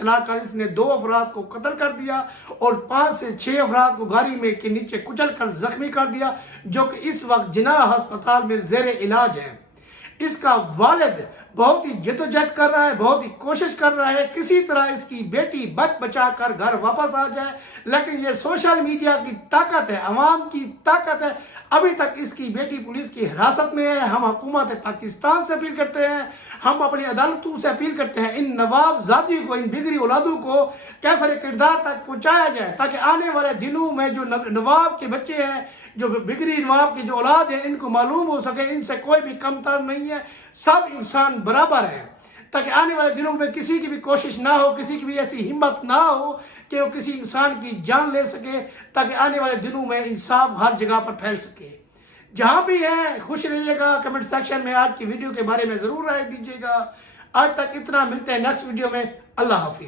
چلا کر اس نے 2 افراد کو قتل کر دیا اور 5 سے 6 افراد کو گاڑی میں کے نیچے کچل کر زخمی کر دیا، جو کہ اس وقت جناح ہسپتال میں زیر علاج ہے۔ اس کا والد بہت ہی جدوجہد کر رہا ہے، بہت ہی کوشش کر رہا ہے کسی طرح اس کی بیٹی بچ بچا کر گھر واپس آ جائے، لیکن یہ سوشل میڈیا کی طاقت ہے، عوام کی طاقت ہے۔ ابھی تک اس کی بیٹی پولیس کی حراست میں ہے۔ ہم حکومت پاکستان سے اپیل کرتے ہیں، ہم اپنی عدالتوں سے اپیل کرتے ہیں، ان نواب زادی کو، ان بگڑی اولادوں کو کیفر کردار تک پہنچایا جائے، تاکہ آنے والے دنوں میں جو نواب کے بچے ہیں، جو بگڑی نواب کی جو اولاد ہے، ان کو معلوم ہو سکے ان سے کوئی بھی کمتر نہیں ہے، سب انسان برابر ہیں، تاکہ آنے والے دنوں میں کسی کی بھی کوشش نہ ہو، کسی کی بھی ایسی ہمت نہ ہو کہ وہ کسی انسان کی جان لے سکے، تاکہ آنے والے دنوں میں انصاف ہر جگہ پر پھیل سکے۔ جہاں بھی ہے خوش رہیے گا، کمنٹ سیکشن میں آج کی ویڈیو کے بارے میں ضرور رائے دیجیے گا۔ آج تک اتنا، ملتے ہیں نیکسٹ ویڈیو میں۔ اللہ حافظ۔